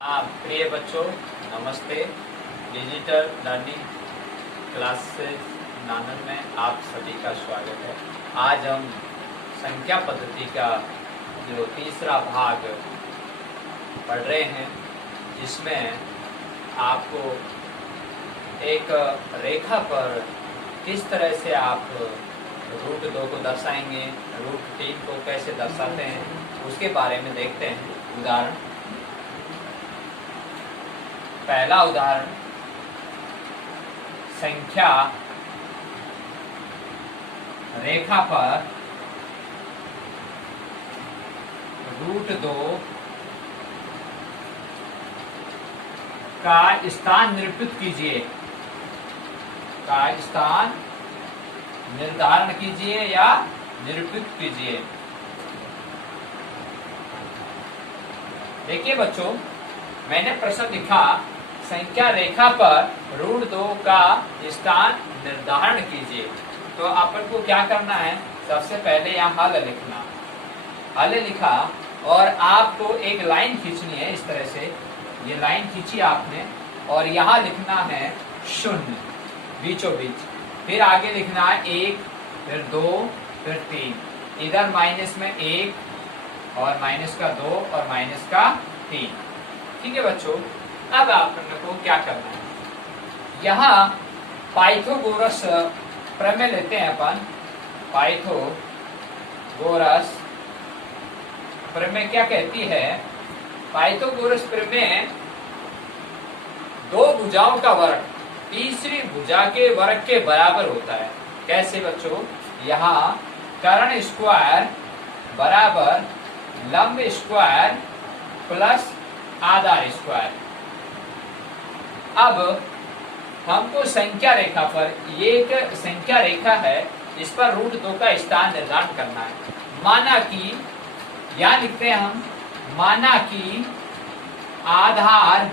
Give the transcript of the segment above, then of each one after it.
प्रिय बच्चों, नमस्ते। डिजिटल लर्निंग क्लासेस नानक में आप सभी का स्वागत है। आज हम संख्या पद्धति का जो तीसरा भाग पढ़ रहे हैं, जिसमें आपको एक रेखा पर किस तरह से आप रूट 2 को दर्शाएंगे, रूट 3 को कैसे दर्शाते हैं, उसके बारे में देखते हैं। उदाहरण, पहला उदाहरण, संख्या रेखा पर रूट 2 का स्थान निरूपित कीजिए, का स्थान निर्धारण कीजिए या निरूपित कीजिए। देखिए बच्चों, मैंने प्रश्न लिखा, संख्या रेखा पर रूट 2 का स्थान निर्धारण कीजिए। तो अपन को क्या करना है, सबसे पहले यहाँ हल लिखना। हल लिखा और आपको एक लाइन खींचनी है। इस तरह से ये लाइन खींची आपने और यहाँ लिखना है 0 बीचों बीच। फिर आगे लिखना है 1, फिर 2, फिर 3। इधर माइनस में 1 और माइनस का 2 और माइनस का 3। ठीक है बच्चों, अब आपने को क्या करना है, यहाँ पाइथागोरस प्रमेय लेते हैं अपन। पाइथागोरस प्रमेय क्या कहती है? पाइथागोरस प्रमेय दो भुजाओं का वर्ग तीसरी भुजा के वर्ग के बराबर होता है। कैसे बच्चों? यहाँ कर्ण स्क्वायर बराबर लंब स्क्वायर प्लस आधार स्क्वायर। अब हमको संख्या रेखा पर, ये एक संख्या रेखा है, इस पर रूट 2 का स्थान निर्धारण करना है। माना कि यहाँ लिखते हैं हम, माना कि आधार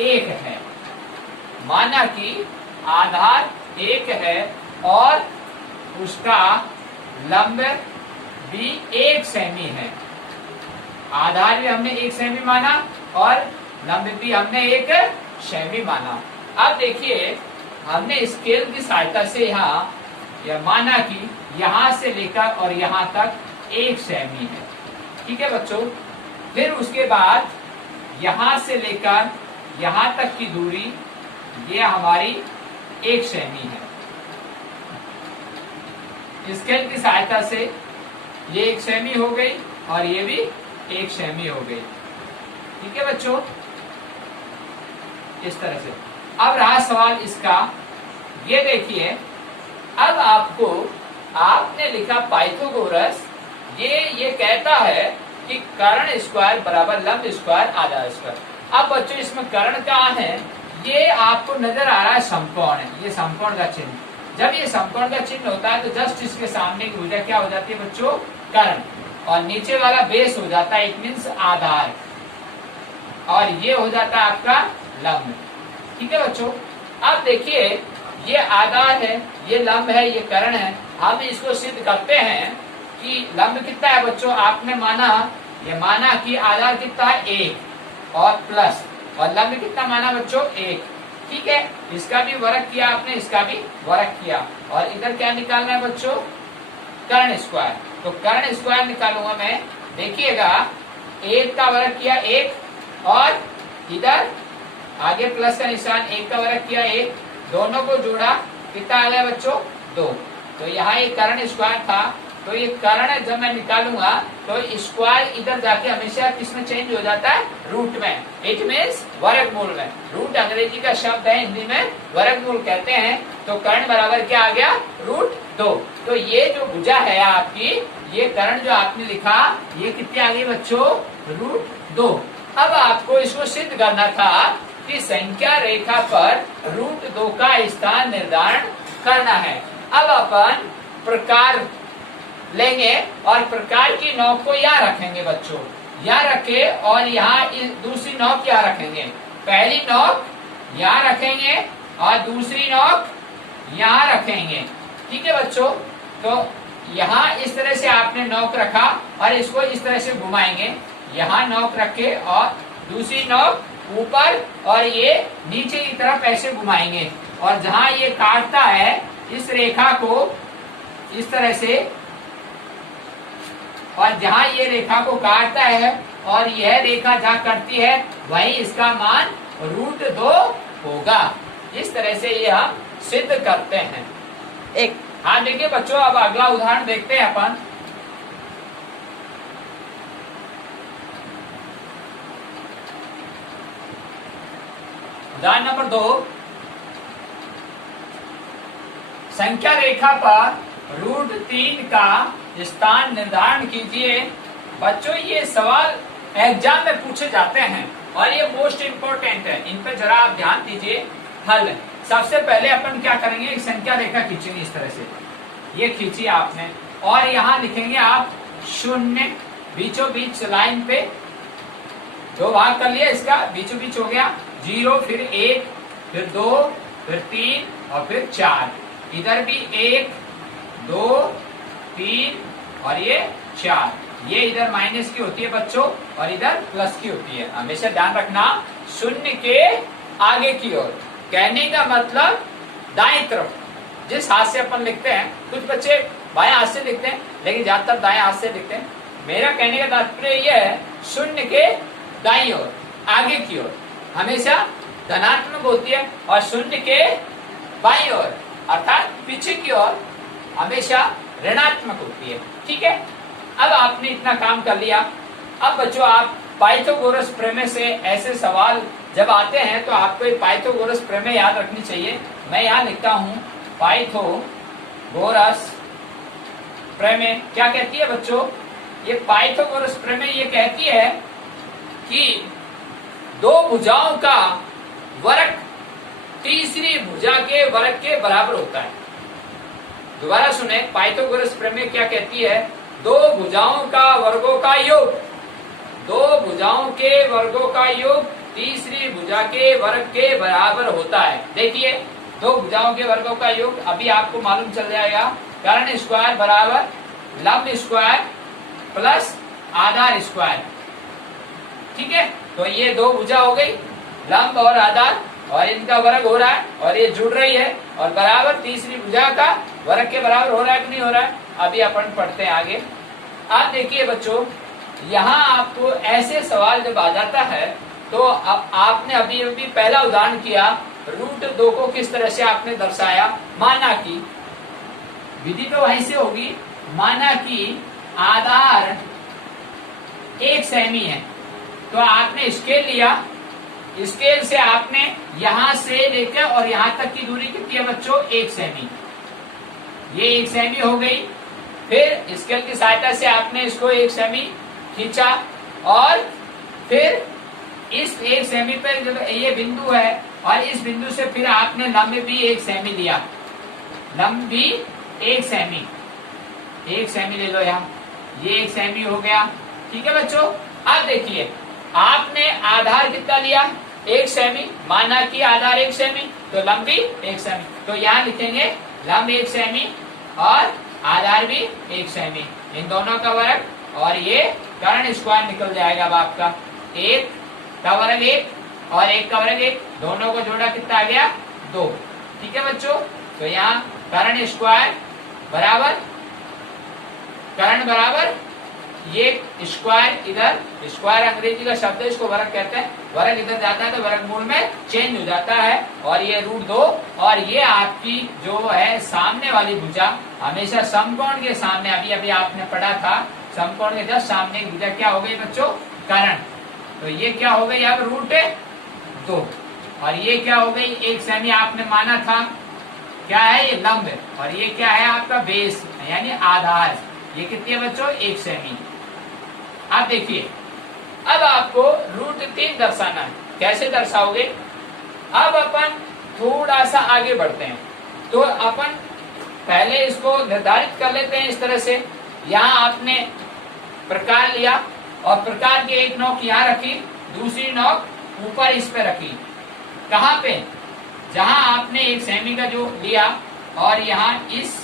1 है, माना कि आधार 1 है और उसका लंब भी 1 सेमी है। आधार भी हमने 1 सेमी माना और लंब भी हमने 1 सेमी माना। अब देखिए, हमने स्केल की सहायता से यहाँ यह माना कि यहाँ से लेकर और यहाँ तक 1 सेमी है। ठीक है बच्चों, फिर उसके बाद यहाँ से लेकर यहाँ तक की दूरी ये हमारी 1 सेमी है। स्केल की सहायता से ये 1 सेमी हो गई और ये भी 1 सेमी हो गई। ठीक है बच्चों, इस तरह से। अब रहा सवाल इसका, ये देखिए, अब आपको आपने लिखा पाइथागोरस, ये कहता है कि कर्ण स्क्वायर बराबर लंब स्क्वायर आधार स्क्वायर। अब बच्चों, इसमें कर्ण कहाँ है? ये आपको नजर आ रहा है समकोण, ये समकोण का चिन्ह। जब ये समकोण का चिन्ह होता है तो जस्ट इसके सामने की भुजा क्या हो जाती है बच्चों? कर्ण। और नीचे वाला बेस हो जाता है, इट मीन्स आधार, और ये हो जाता है आपका लंब। ठीक है बच्चों, अब देखिए, ये आधार है, ये लंब है, ये कर्ण है। हम इसको सिद्ध करते हैं कि लंब कितना है बच्चों? आपने माना, ये माना कि आधार कितना है? 1 और प्लस, और लंब कितना माना बच्चों? 1। ठीक है, इसका भी वर्ग किया आपने, इसका भी वर्ग किया, और इधर क्या निकालना है बच्चों? कर्ण स्क्वायर। तो कर्ण स्क्वायर निकालूंगा मैं। देखिएगा, 1 का वर्ग किया 1, और इधर आगे प्लस का निशान, 1 का वर्ग किया 1, दोनों को जोड़ा, कितना आ गया बच्चों? 2। तो यहाँ ये कर्ण स्क्वायर था, तो ये कर्ण जब मैं निकालूंगा तो स्क्वायर इधर जाके हमेशा किसमें चेंज हो जाता है? रूट में। इट मीन्स वर्गमूल में। रूट अंग्रेजी का शब्द है, हिंदी में वर्गमूल कहते हैं। तो कर्ण बराबर क्या आ गया? रूट 2। तो ये जो भुजा है आपकी, ये कर्ण जो आपने लिखा, ये कितनी आ गई बच्चों? रूट 2। अब आपको इसको सिद्ध करना था कि संख्या रेखा पर रूट 2 का स्थान निर्धारण करना है। अब अपन प्रकार लेंगे और प्रकार की नोक को यहाँ रखेंगे बच्चों, यहाँ रखे, और यहाँ दूसरी नोक यहाँ रखेंगे। पहली नोक यहाँ रखेंगे और दूसरी नोक यहाँ रखेंगे। ठीक है बच्चों, तो यहाँ इस तरह से आपने नोक रखा और इसको इस तरह से घुमाएंगे। यहाँ नोक रखे और दूसरी नोक ऊपर और ये नीचे की तरफ ऐसे घुमाएंगे, और जहां ये काटता है इस रेखा को इस तरह से, और जहां ये रेखा को काटता है और यह रेखा जहां कटती है वहीं इसका मान √2 होगा। इस तरह से ये हम सिद्ध करते हैं। एक हाँ देखिए बच्चों, अब अगला उदाहरण देखते हैं अपन। उदाहरण नंबर 2, संख्या रेखा पर √3 का स्थान निर्धारण कीजिए। बच्चों ये सवाल एग्जाम में पूछे जाते हैं और ये मोस्ट इंपोर्टेंट है, इन पर जरा आप ध्यान दीजिए। हल सबसे पहले अपन क्या करेंगे, एक संख्या रेखा खींचेंगे इस तरह से, ये खींची आपने, और यहाँ लिखेंगे आप 0 बीचों बीच लाइन पे 2 भाग कर लिया, इसका बीचों बीच हो गया 0, फिर 1, फिर 2, फिर 3 और फिर 4। इधर भी 1, 2, 3 और ये 4। ये इधर माइनस की होती है बच्चों और इधर प्लस की होती है, हमेशा ध्यान रखना। 0 के आगे की ओर, कहने का मतलब दाएं तरफ, जिस हाथ से अपन लिखते हैं, कुछ बच्चे बाएं हाथ से लिखते हैं लेकिन ज्यादातर दाएं हाथ से लिखते हैं। मेरा कहने का तात्पर्य यह है 0 के दाईं ओर, आगे की ओर हमेशा धनात्मक होती है, और 0 के बाईं ओर अर्थात पीछे की ओर हमेशा ऋणात्मक होती है। ठीक है, अब आपने इतना काम कर लिया। अब बच्चों आप पाइथागोरस प्रमेय से ऐसे सवाल जब आते हैं तो आपको पाइथागोरस प्रमेय याद रखनी चाहिए। मैं यहाँ लिखता हूँ पाइथागोरस प्रमेय क्या कहती है बच्चों, ये पाइथागोरस प्रमेय ये कहती है कि 2 भुजाओं का वर्ग तीसरी भुजा के वर्ग के बराबर होता है। दोबारा सुने, पाइथागोरस प्रमेय क्या कहती है, 2 भुजाओं का वर्गों का योग, 2 भुजाओं के वर्गों का योग तीसरी भुजा के वर्ग के बराबर होता है। देखिए 2 भुजाओं के वर्गों का योग अभी आपको मालूम चल जाएगा, कर्ण स्क्वायर बराबर लंब स्क्वायर प्लस आधार स्क्वायर। ठीक है, तो ये 2 भुजा हो गई, लंब और आधार, और इनका वर्ग हो रहा है और ये जुड़ रही है और बराबर तीसरी भुजा का वर्ग के बराबर हो रहा है कि नहीं हो रहा है, अभी अपन पढ़ते हैं आगे। आप देखिए बच्चों, यहाँ आपको ऐसे सवाल जब आ जाता है तो अब आपने अभी अभी पहला उदाहरण किया, √2 को किस तरह से आपने दर्शाया, माना कि विधि तो वहीं से होगी, माना कि आधार 1 सेमी है, तो आपने स्केल लिया, स्केल से आपने यहां से लेकर और यहां तक की दूरी कितनी है बच्चों, 1 सेमी। ये 1 सेमी हो गई। फिर स्केल की सहायता से आपने इसको 1 सेमी खींचा, और फिर इस 1 सेमी पे जब ये बिंदु है और इस बिंदु से फिर आपने लंब भी 1 सेमी लिया, लंब भी 1 सेमी, 1 सेमी ले लो यहाँ, ये 1 सेमी हो गया। ठीक है बच्चों, अब देखिए आपने आधार कितना लिया, 1 सेमी, माना कि आधार 1 सेमी तो लंब भी 1 सेमी, तो यहाँ लिखेंगे लंब 1 सेमी और आधार भी 1 सेमी, इन दोनों का वर्ग, और ये कर्ण स्क्वायर निकल जाएगा अब आपका, 1 का वर्ग 1 और 1 का वर्ग 1, दोनों को जोड़ा कितना आ गया, 2। ठीक है बच्चों, तो यहाँ कर्ण स्क्वायर बराबर, कर्ण बराबर ये स्क्वायर, इधर स्क्वायर अंग्रेजी का शब्द है, इसको वर्ग कहते हैं, वर्ग इधर जाता है तो वर्गमूल में चेंज हो जाता है, और ये √2, और ये आपकी जो है सामने वाली भुजा हमेशा समकोण के सामने, अभी अभी आपने पढ़ा था समकोण के जस्ट सामने की भुजा क्या हो गई बच्चों, कर्ण, तो ये क्या हो गई अब √2, और ये क्या हो गई 1 सेमी आपने माना था, क्या है ये लंब, और ये क्या है आपका बेस यानी आधार, ये कितनी है बच्चों, 1 सेमी। आप देखिए अब आपको √3 दर्शाना है, कैसे दर्शाओगे, अब अपन थोड़ा सा आगे बढ़ते हैं, तो अपन पहले इसको निर्धारित कर लेते हैं इस तरह से। यहाँ आपने प्रकार लिया और प्रकार की एक नोक यहाँ रखी, दूसरी नोक ऊपर इस पे रखी, कहाँ पे, जहां आपने 1 सेमी का जो लिया और यहाँ इस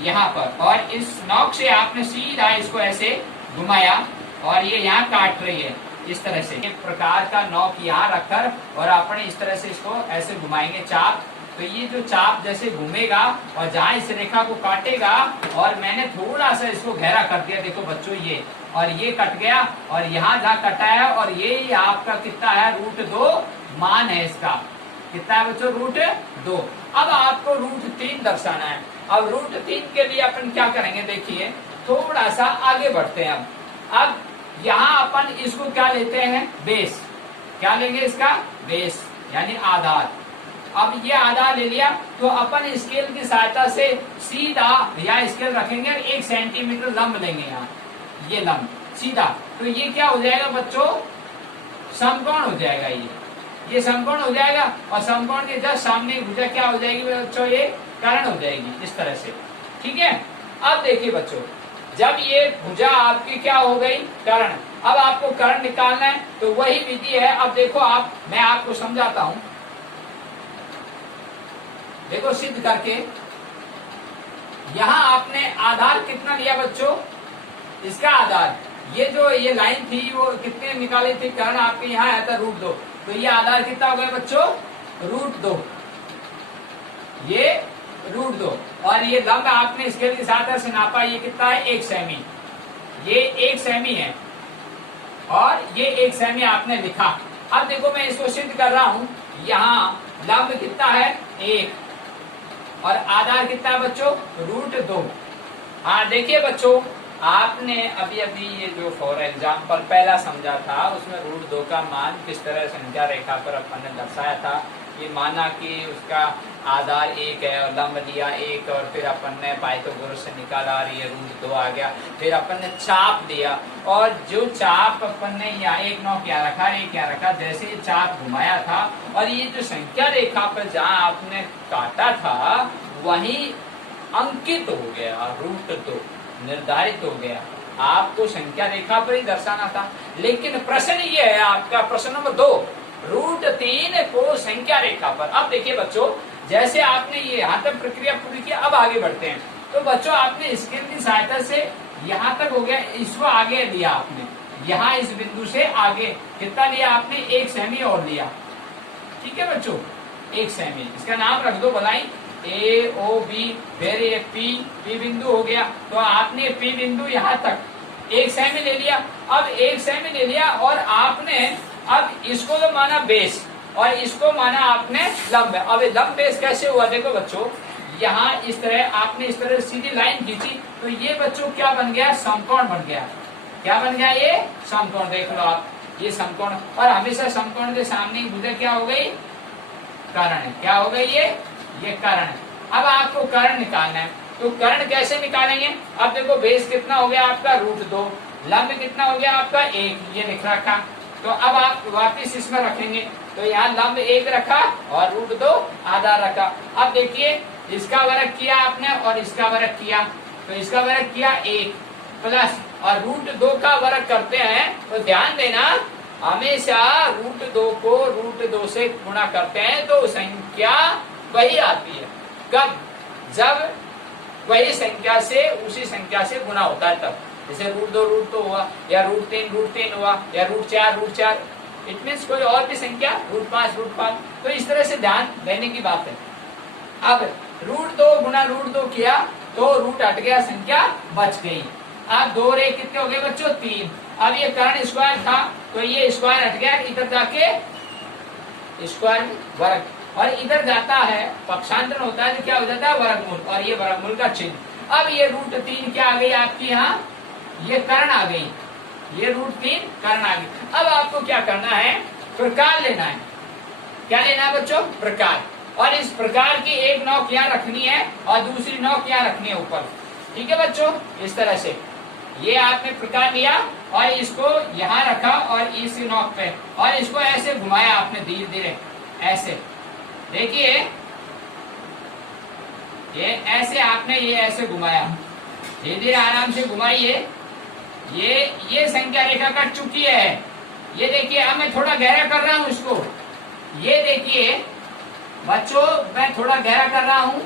यहाँ पर, और इस नोक से आपने सीधा इसको ऐसे घुमाया और ये यहाँ काट रही है, इस तरह से एक प्रकार का नॉक यहाँ रखकर और अपने इस तरह से इसको ऐसे घुमाएंगे चाप, तो ये जो चाप जैसे घूमेगा और जहाँ इस रेखा को काटेगा, और मैंने थोड़ा सा इसको गहरा कर दिया, देखो बच्चों ये, और ये कट गया और यहाँ जहाँ कटा है, और ये आपका कितना है √2 मान है इसका, कितना है बच्चों √2। अब आपको √3 दर्शाना है। अब √3 के लिए अपन क्या करेंगे, देखिए थोड़ा सा आगे बढ़ते हैं। अब यहाँ अपन इसको क्या लेते हैं, बेस, क्या लेंगे इसका बेस यानी आधार। अब ये आधार ले लिया तो अपन स्केल की सहायता से सीधा या स्केल रखेंगे, 1 सेंटीमीटर लंब लेंगे यहाँ, ये लंब सीधा, तो ये क्या हो जाएगा बच्चों, समकोण हो जाएगा, ये समकोण हो जाएगा, और समकोण के जस्ट सामने भुजा क्या हो जाएगी बच्चों, ये कर्ण हो जाएगी इस तरह से, ठीक है। अब देखिए बच्चों, जब ये भुजा आपकी क्या हो गई, कर्ण, अब आपको कर्ण निकालना है, तो वही विधि है। अब देखो आप, मैं आपको समझाता हूं, देखो सिद्ध करके, यहां आपने आधार कितना लिया बच्चों, इसका आधार, ये जो ये लाइन थी वो कितने निकाली थी, कर्ण आपके यहाँ आया था √2, तो ये आधार कितना हो गया बच्चों, √2, ये √2, और ये लंब आपने स्केल की सहायता से नापा, ये कितना है 1 सेमी, ये 1 सेमी है, और ये 1 सेमी आपने लिखा। अब देखो मैं इसको सिद्ध कर रहा हूं, यहाँ लंब कितना है 1, और आधार कितना है बच्चों √2। हाँ देखिए बच्चों, आपने अभी अभी ये जो फॉर एग्जाम्पल पहला समझा था, उसमें √2 का मान किस तरह संख्या रेखा पर अपन ने दर्शाया था। ये माना कि उसका आधार 1 है और लंब लिया 1, और फिर अपन ने पाइथागोरस से निकाला और ये √2 आ गया। फिर अपन ने चाप लिया, और जो चाप अपन ने यहाँ 1 9 क्या रखा, 1 क्या रखा, जैसे ये चाप घुमाया था, और ये जो संख्या रेखा पर जहाँ आपने काटा था वही अंकित हो गया, √2 निर्धारित हो गया। आपको संख्या रेखा पर ही दर्शाना था, लेकिन प्रश्न ये है आपका, प्रश्न नंबर 2, √3 को संख्या रेखा पर। अब देखिए बच्चों, जैसे आपने ये यहाँ तक प्रक्रिया पूरी की, अब आगे बढ़ते हैं। तो बच्चों आपने स्केल की सहायता से यहाँ तक हो गया, इसको आगे लिया आपने, यहाँ इस बिंदु से आगे कितना लिया आपने, 1 सेमी और लिया, ठीक है बच्चों 1 सेमी, इसका नाम रख दो बनाई A O B, फिर ये P बिंदु हो गया, तो आपने P बिंदु यहाँ तक 1 सेमी ले लिया। अब 1 सेमी ले लिया, और आपने अब इसको तो माना बेस, और इसको माना आपने लंब। अब लंब बेस कैसे हुआ, देखो बच्चों, यहाँ इस तरह आपने इस तरह सीधी लाइन खींची, तो ये बच्चों क्या बन गया, समकोण बन गया। क्या बन गया, ये समकोण, देख लो आप, ये समकोण, और हमेशा समकोण के सामने भुजा क्या हो गई, कर्ण, क्या हो गई, ये कर्ण। अब आपको कर्ण निकालना है, तो कर्ण कैसे निकालेंगे, अब देखो बेस कितना हो गया आपका √2, लंब कितना हो गया आपका 1, ये लिख रखा। तो अब आप वापिस इसमें रखेंगे, तो यहाँ लंब 1 रखा और √2 आधार रखा। अब देखिए इसका वर्ग किया आपने और इसका वर्ग किया, तो इसका वर्ग किया 1 प्लस, और √2 का वर्ग करते हैं, तो ध्यान देना हमेशा √2 को √2 से गुणा करते हैं तो संख्या वही आती है। कब, जब वही संख्या से उसी संख्या से गुना होता है तब, जैसे √2 हुआ, या √3 हुआ, या √4, इट मीन्स कोई और भी संख्या, √5, तो इस तरह से ध्यान देने की बात है। अब √2 गुना √2 किया तो रूट हट गया, संख्या बच गई। अब 2 रे कितने हो गए बच्चों, 3। अब ये कर्ण स्क्वायर था, तो ये स्क्वायर हट गया, इधर जाके स्क्वायर वर्ग, और इधर जाता है पक्षांतरण होता है तो क्या हो जाता है, वर्गमूल, और ये वर्गमूल का चिन्ह। अब ये √3 क्या आ गई आपकी, यहाँ ये कर्ण आ गई, ये √3 कर्ण आ गई। अब आपको क्या करना है, प्रकार लेना है। क्या लेना है बच्चों, प्रकार, और इस प्रकार की एक नोक यहाँ रखनी है और दूसरी नोक यहाँ रखनी है ऊपर, ठीक है बच्चों, इस तरह से। ये आपने प्रकार लिया और इसको यहाँ रखा और इस नोक पे, और इसको ऐसे घुमाया आपने धीरे धीरे, ऐसे देखिए, ये ऐसे आपने ये ऐसे घुमाया, धीरे धीरे आराम से घुमाइए। ये संख्या रेखा कट चुकी है, ये देखिए। अब मैं थोड़ा गहरा कर रहा हूं इसको, ये देखिए बच्चों, मैं थोड़ा गहरा कर रहा हूं,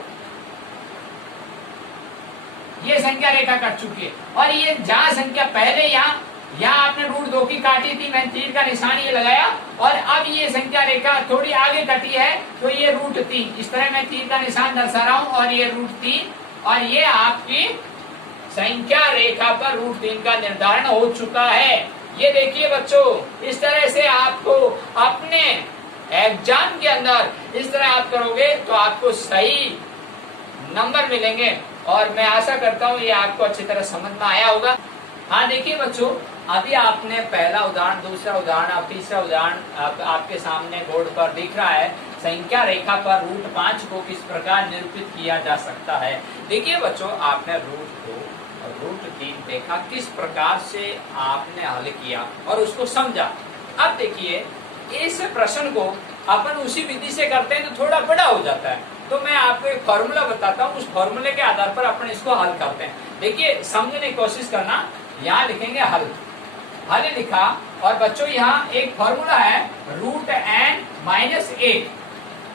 ये संख्या रेखा कट चुकी है। और ये जहां संख्या पहले यहाँ यहाँ आपने रूट 2 की काटी थी, मैंने तीर का निशान ये लगाया, और अब ये संख्या रेखा थोड़ी आगे कटी है तो ये रूट 3, इस तरह मैं तीर का निशान दर्शा रहा हूं, और ये रूट 3, और ये आपकी संख्या रेखा पर रूट 3 का निर्धारण हो चुका है। ये देखिए बच्चों, इस तरह से आपको अपने एग्जाम के अंदर इस तरह आप करोगे तो आपको सही नंबर मिलेंगे, और मैं आशा करता हूँ ये आपको अच्छी तरह समझ में आया होगा। हाँ देखिए बच्चों, अभी आपने पहला उदाहरण, दूसरा उदाहरण, अब तीसरा उदाहरण आपके सामने बोर्ड पर दिख रहा है। संख्या रेखा पर रूट 5 को किस प्रकार निरूपित किया जा सकता है। देखिए बच्चों, आपने रूट 2 और रूट 3 देखा, किस प्रकार से आपने हल किया और उसको समझा। अब देखिए, इस प्रश्न को अपन उसी विधि से करते हैं तो थोड़ा बड़ा हो जाता है, तो मैं आपको एक फॉर्मूला बताता हूँ, उस फॉर्मूले के आधार पर अपन इसको हल करते हैं। देखिए, समझने की कोशिश करना। यहाँ लिखेंगे हल, हल लिखा, और बच्चों यहाँ एक फॉर्मूला है root n minus 1,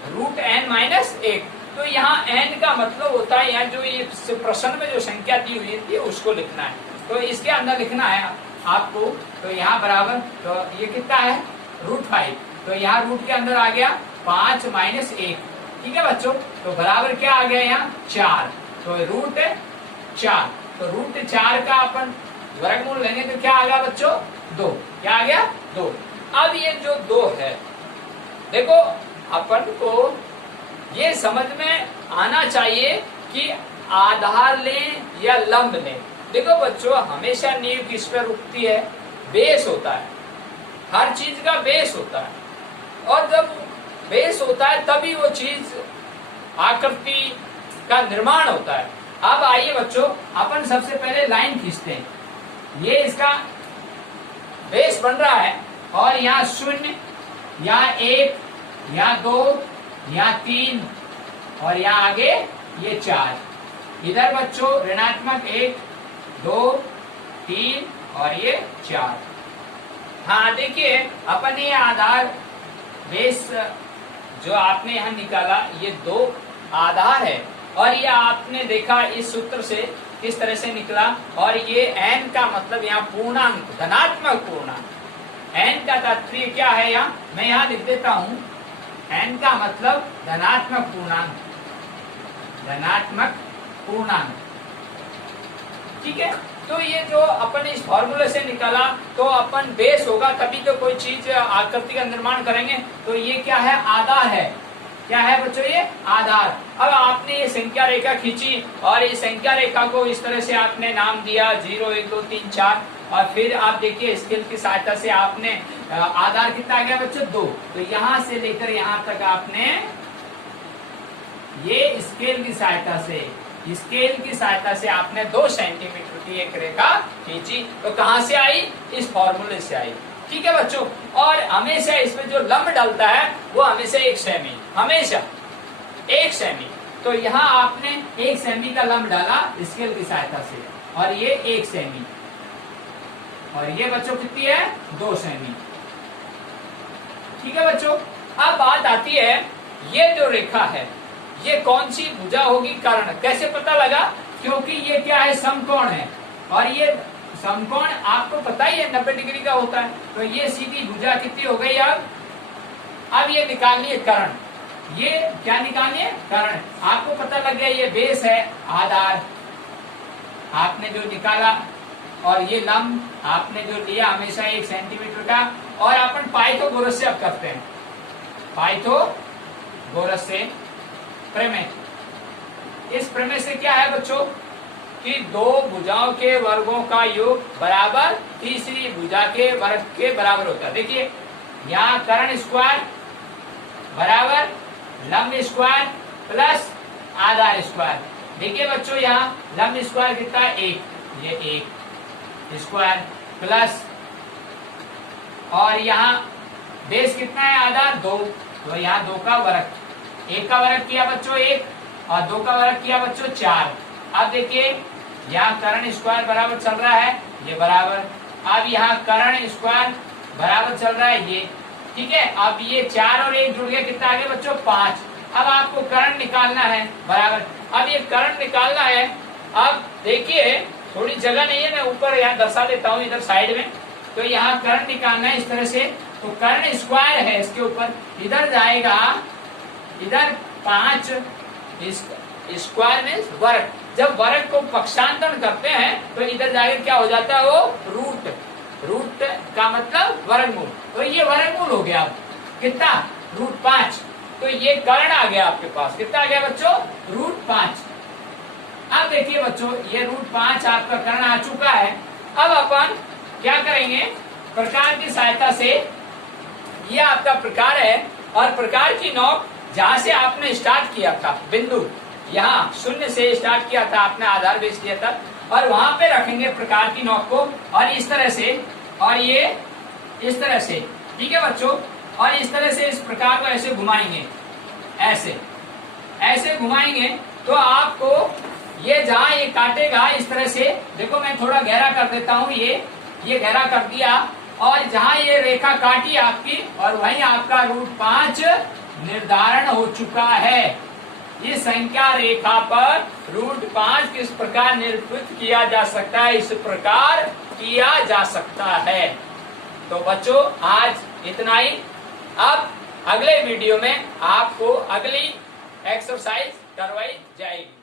root n minus 1। तो यहाँ n का मतलब होता है, यहाँ जो ये प्रश्न में जो संख्या दी हुई थी उसको लिखना है, तो इसके अंदर लिखना है आपको। तो यहाँ बराबर, तो ये कितना है रूट 5, तो यहाँ रूट के अंदर आ गया 5 माइनस 1, ठीक है बच्चों। तो बराबर क्या आ गया यहाँ 4, तो रूट 4, तो रूट 4 का अपन वर्गमूल लेंगे तो क्या आ गया बच्चों 2, क्या आ गया 2। अब ये जो 2 है, देखो अपन को ये समझ में आना चाहिए कि आधार लें या लंब लें। देखो बच्चों, हमेशा नींव किस पर रुकती है, बेस होता है, हर चीज का बेस होता है, और जब बेस होता है तभी वो चीज आकृति का निर्माण होता है। अब आइए बच्चों, अपन सबसे पहले लाइन खींचते हैं, ये इसका बेस बन रहा है, और यहाँ 0, यहाँ 1, यहाँ 2, यहाँ 3, और यहाँ आगे ये 4। इधर बच्चों ऋणात्मक 1, 2, 3 और ये 4। हाँ देखिए, अपन ये आधार बेस जो आपने यहाँ निकाला, ये 2 आधार है, और ये आपने देखा इस सूत्र से किस तरह से निकला। और ये n का मतलब यहाँ पूर्णांक, धनात्मक पूर्णांक। n का तात्पर्य क्या है, यहाँ मैं यहाँ लिख देता हूँ, n का मतलब धनात्मक पूर्णांक, धनात्मक पूर्णांक, ठीक है। तो ये जो अपन इस फॉर्मूले से निकाला, तो अपन बेस होगा तभी तो कोई चीज आकृति का निर्माण करेंगे। तो ये क्या है, आधार है, क्या है बच्चों, ये आधार। अब आपने ये संख्या रेखा खींची, और इस संख्या रेखा को इस तरह से आपने नाम दिया 0, 1, 2, 3, 4, और फिर आप देखिए स्केल की सहायता से आपने आधार कितना आ गया बच्चों 2। तो यहाँ से लेकर यहाँ तक आपने ये स्केल की सहायता से आपने 2 सेंटीमीटर की एक रेखा खींची। तो कहाँ से आई, इस फॉर्मूले से आई, ठीक है बच्चों। और हमेशा इसमें जो लंब डलता है वो हमेशा 1 सेमी, हमेशा 1 सेमी। तो यहाँ आपने 1 सेमी का लंब डाला स्केल की सहायता से, और ये 1 सेमी, और ये बच्चों कितनी है 2 सेमी, ठीक है बच्चों। अब बात आती है, ये जो रेखा है ये कौन सी भुजा होगी, कर्ण। कैसे पता लगा, क्योंकि ये क्या है, समकोण है, और ये समकोण आपको पता ही है 90 डिग्री का होता है। तो ये सीधी भुजा कितनी हो गई। अब ये निकालनी है कर्ण, ये क्या निकालनी है, कर्ण। आपको पता लग गया ये बेस है, आधार आपने जो निकाला, और ये लंब आपने जो लिया हमेशा 1 सेंटीमीटर का। और अपन पाइथागोरस से अब करते हैं, पाइथागोरस से प्रमेय। इस प्रमेय से क्या है बच्चों कि 2 भुजाओं के वर्गों का योग बराबर तीसरी भुजा के वर्ग के बराबर होता है। देखिए, यहाँ कर्ण स्क्वायर बराबर लंब स्क्वायर प्लस आधार स्क्वायर। देखिए बच्चों, यहाँ लंब स्क्वायर कितना है 1, ये 1 स्क्वायर प्लस, और यहाँ बेस कितना है आधार 2, तो यहाँ 2 का वर्ग, 1 का वर्ग किया बच्चों 1, और 2 का वर्ग किया बच्चों 4। अब देखिए, यहाँ कर्ण स्क्वायर बराबर चल रहा है, ये बराबर, अब यहाँ कर्ण स्क्वायर बराबर चल रहा है ये, ठीक है। अब ये 4 और 1 जुड़ गया, कितना आ गया बच्चों 5। अब आपको कर्ण निकालना है बराबर, अब ये कर्ण निकालना है। अब देखिए, थोड़ी जगह नहीं है, मैं ऊपर यहाँ दर्शा देता हूँ इधर साइड में। तो यहाँ कर्ण निकालना है इस तरह से, तो कर्ण स्क्वायर है इसके ऊपर, इधर जाएगा, इधर 5 स्क्वायर में वर्ग, जब वर्ग को पक्षांतरण करते हैं तो इधर जाकर क्या हो जाता है, वो रूट का मतलब वर्गमूल, तो ये वर्गमूल हो गया कितना, √5। तो ये कर्ण आ गया आपके पास, कितना आ गया बच्चों, √5। अब देखिए बच्चों, ये √5 आपका कर्ण आ चुका है। अब अपन क्या करेंगे, प्रकार की सहायता से, ये आपका प्रकार है और प्रकार की नोक जहां से आपने स्टार्ट किया था, बिंदु यहाँ 0 से स्टार्ट किया था आपने, आधार बेस किया था, और वहां पे रखेंगे प्रकार की नोक को, और इस तरह से, और ये इस तरह से, ठीक है बच्चों, और इस तरह से इस प्रकार को ऐसे घुमाएंगे, ऐसे घुमाएंगे, तो आपको ये जहां ये काटेगा इस तरह से, देखो मैं थोड़ा गहरा कर देता हूं, ये गहरा कर दिया, और जहां ये रेखा काटी आपकी, और वहीं आपका √5 निर्धारण हो चुका है। इस संख्या रेखा पर √5 किस प्रकार निरूपित किया जा सकता है, इस प्रकार किया जा सकता है। तो बच्चों आज इतना ही। अब अगले वीडियो में आपको अगली एक्सरसाइज करवाई जाएगी।